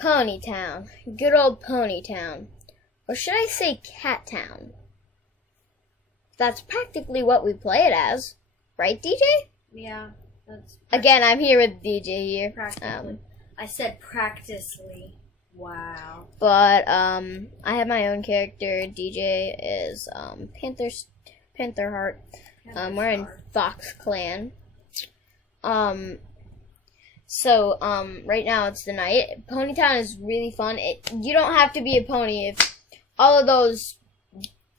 Ponytown. Good old Ponytown. Or should I say Cat Town? That's practically what we play it as. Right, DJ? Yeah. That's Again, I'm here with DJ here. practically. I said practically. Wow. But, I have my own character. DJ is, Pantherheart. We're in Fox Clan. So, right now it's the night. Ponytown is really fun. You don't have to be a pony. If all of those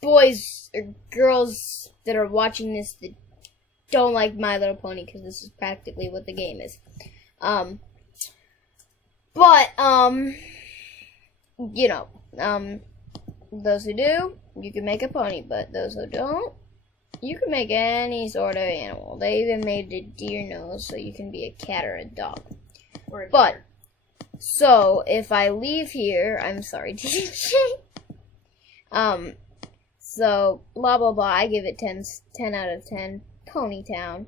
boys or girls that are watching this that don't like My Little Pony, because this is practically what the game is. Those who do, you can make a pony, but those who don't, you can make any sort of animal. They even made a deer nose, so you can be a cat or a dog. Or a But, deer. so, if I leave here, I'm sorry, DJ. So, blah, blah, blah, I give it 10 out of 10. Ponytown.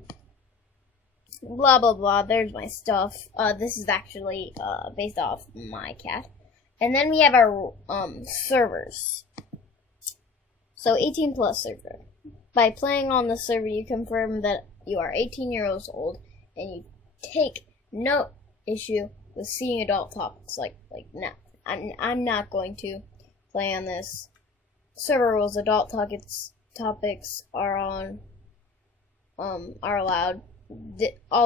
Blah, blah, blah, there's my stuff. This is actually, based off my cat. And then we have our, servers. So, 18 plus server. By playing on the server, you confirm that you are 18 years old, and you take no issue with seeing adult topics. No, I'm not going to play on this. Server rules: adult topics are allowed. All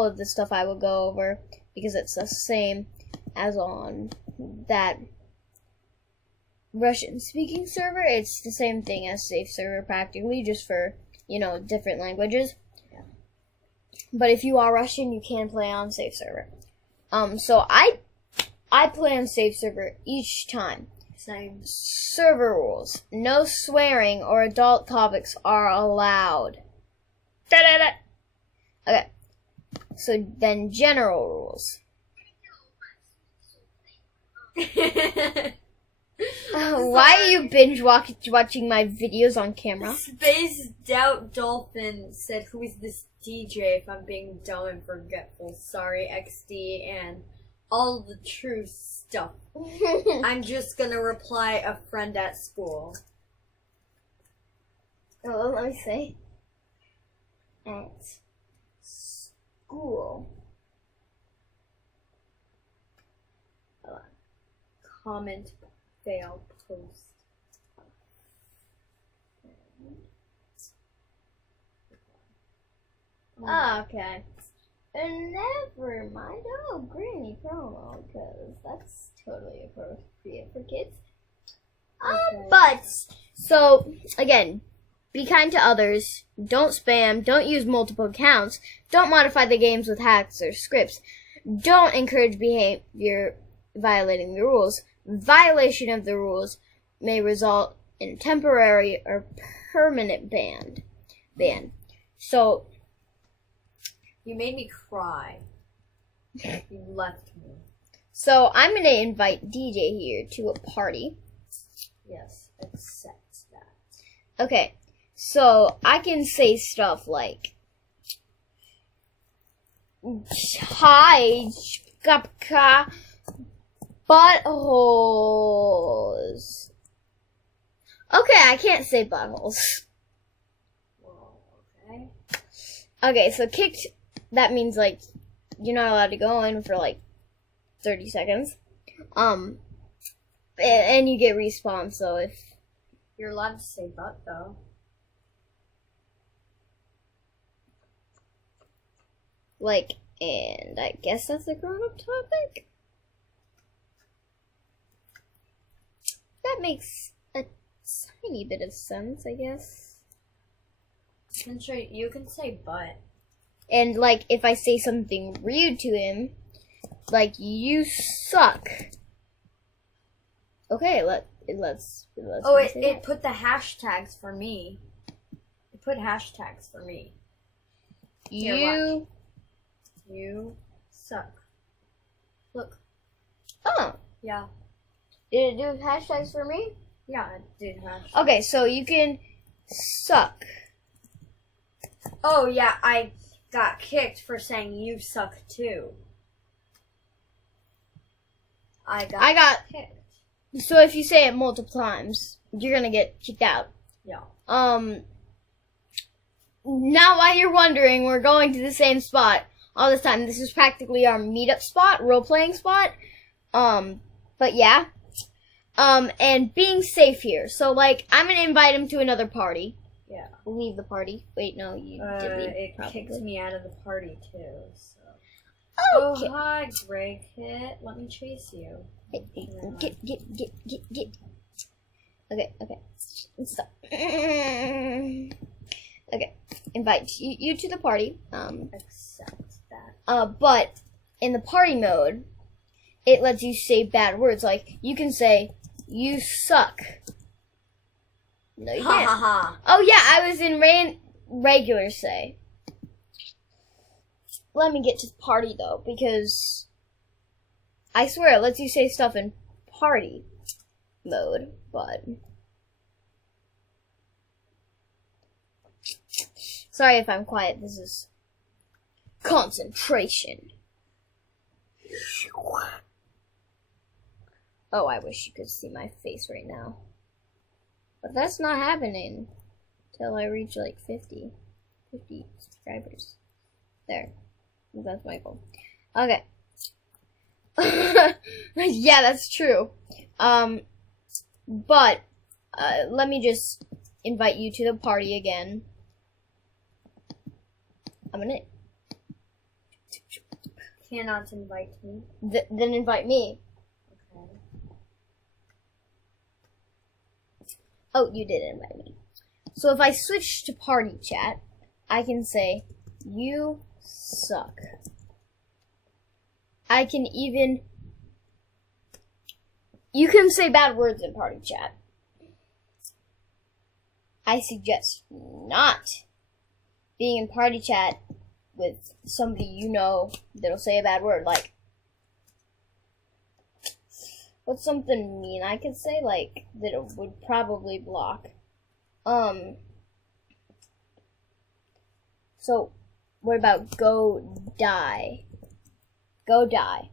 of this stuff I will go over because it's the same as on that Russian-speaking server. It's the same thing as safe server practically, just for, different languages. Yeah. But if you are Russian, you can play on safe server. So I play on safe server each time. Same. Server rules: no swearing or adult topics are allowed. Da-da-da. Okay. So then general rules. Why are you binge watching my videos on camera? Space Doubt Dolphin said, "Who is this DJ? If I'm being dumb and forgetful, sorry, XD and all the true stuff. I'm just gonna reply a friend at school." Oh, let me see. At school. Comment, fail, post. Oh, okay. And never mind. Oh, granny promo, because that's totally appropriate for kids. Okay. But, so, again, be kind to others, don't spam, don't use multiple accounts, don't modify the games with hacks or scripts, don't encourage behavior violating the rules. Violation of the rules may result in temporary or permanent ban. So, You made me cry. You left me. So I'm going to invite DJ here to a party. Yes, accept that. Okay, so I can say stuff like, hi, kapka, buttholes. Okay, I can't say buttholes. Well, okay. Okay, so kicked, that means, you're not allowed to go in for, 30 seconds. And you get respawned, so if... You're allowed to say butt, though. And I guess that's a grown-up topic? That makes a tiny bit of sense, I guess. You can say butt. And, if I say something rude to him, you suck. Okay, let's Oh, say it that. put the hashtags for me. It put hashtags for me. Here, You suck. Look. Oh, Yeah. did it do hashtags for me? Yeah, it did hashtags. Okay, so you can suck. Oh, yeah, I got kicked for saying you suck too. I I got. kicked. So if you say it multiple times, you're gonna get kicked out. Yeah. Now while you're wondering, we're going to the same spot all this time. This is practically our meetup spot, role-playing spot. But yeah. And being safe here. So, like, I'm gonna invite him to another party. Yeah. Leave the party. Wait, no, you did leave. It probably. kicked me out of the party, too, so. Okay. Oh, hi, Greg Hit. Let me chase you. Get. Okay. Stop. Okay. Invite you to the party. Accept that. But in the party mode, it lets you say bad words. Like, you can say, "You suck." No, you can't. Ha. Oh yeah, I was in regular say. Let me get to party though, because I swear it lets you say stuff in party mode, but sorry if I'm quiet, this is concentration. Oh, I wish you could see my face right now. But that's not happening till I reach like 50 subscribers. There. That's my goal. Okay. Yeah, that's true. But let me just invite you to the party again. I'm gonna Cannot invite me. then invite me. Okay. Oh, you did invite me. So if I switch to party chat, I can say, "You suck." I can even... You can say bad words in party chat. I suggest not being in party chat with somebody you know that'll say a bad word. Like, what's something mean I could say? Like, that it would probably block. So, what about go die? Go die.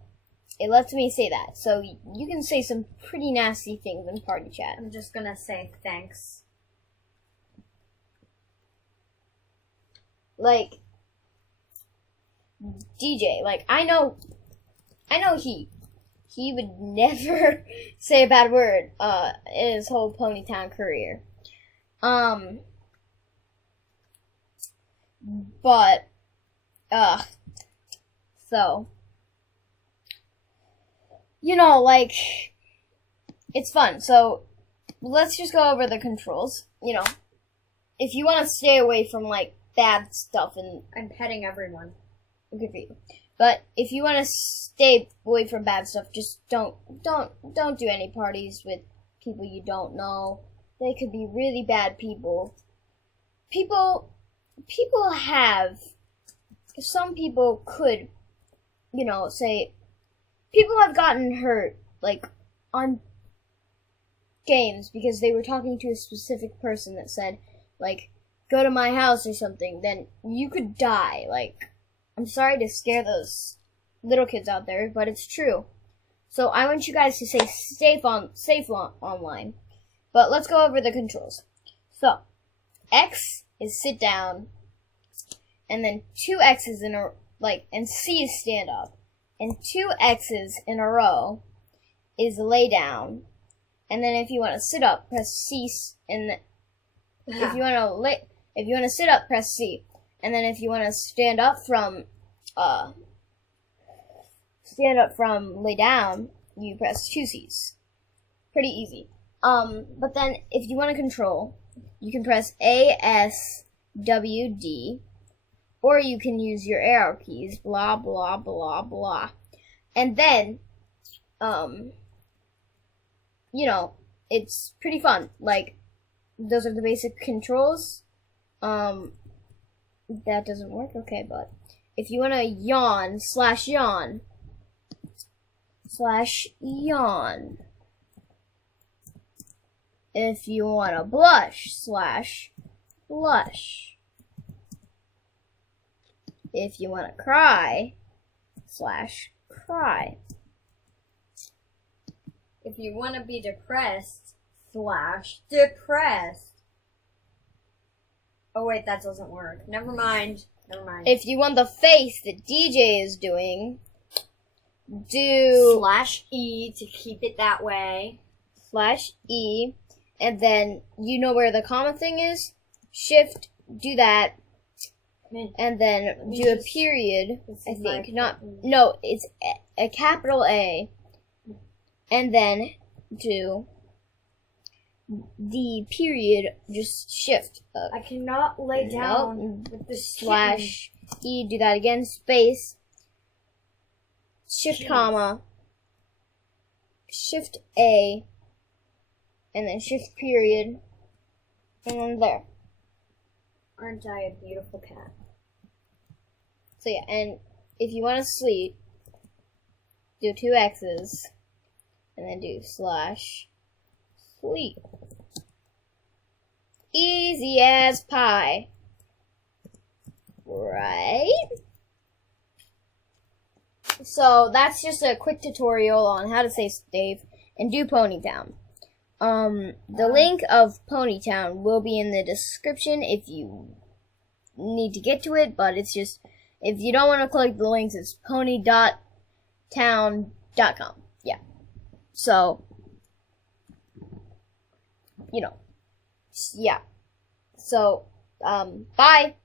It lets me say that. So, you can say some pretty nasty things in party chat. I'm just gonna say thanks. Like, DJ, like, I know he would never say a bad word, in his whole Ponytown career. But, so, you know, like, it's fun. So, let's just go over the controls. You know, if you want to stay away from, like, bad stuff, and I'm petting everyone. good for you. But if you want to stay away from bad stuff, just don't do any parties with people you don't know. They could be really bad people. People have, some people could, you know, say, people have gotten hurt, like, on games because they were talking to a specific person that said, like, go to my house or something, then you could die. Like, I'm sorry to scare those little kids out there, but it's true. So I want you guys to say safe online. But let's go over the controls. So, X is sit down, and then 2 X's in a, like, and C is stand up. And 2 X's in a row is lay down. And then if you want to sit up, press C, and if you want to sit up, press C. And then if you want to stand up from lay down, you press 2 C's. Pretty easy. But then if you want to control, you can press A, S, W, D, or you can use your arrow keys, blah, blah, blah, blah. And then, you know, it's pretty fun. Like, those are the basic controls. That doesn't work, okay, but if you want to yawn, /yawn. If you want to blush, /blush. If you want to cry, /cry. If you want to be depressed, / depressed. Oh wait, that doesn't work. Never mind. If you want the face that DJ is doing, do /E to keep it that way. /E, and then you know where the comma thing is? Shift, do that, and then do a period, I think. No, it's a capital A, and then do the period, just shift. I cannot lay down with the /E, do that again, space, shift comma, shift A, and then shift period, and then there. Aren't I a beautiful cat? So yeah, and if you want to sleep, do 2 X's, and then do /sleep. Easy as pie. Right? So that's just a quick tutorial on how to save and do Ponytown. The link of Ponytown will be in the description if you need to get to it, but it's just, if you don't want to click the links, it's pony.town.com. Yeah. So, you know, yeah. So, bye.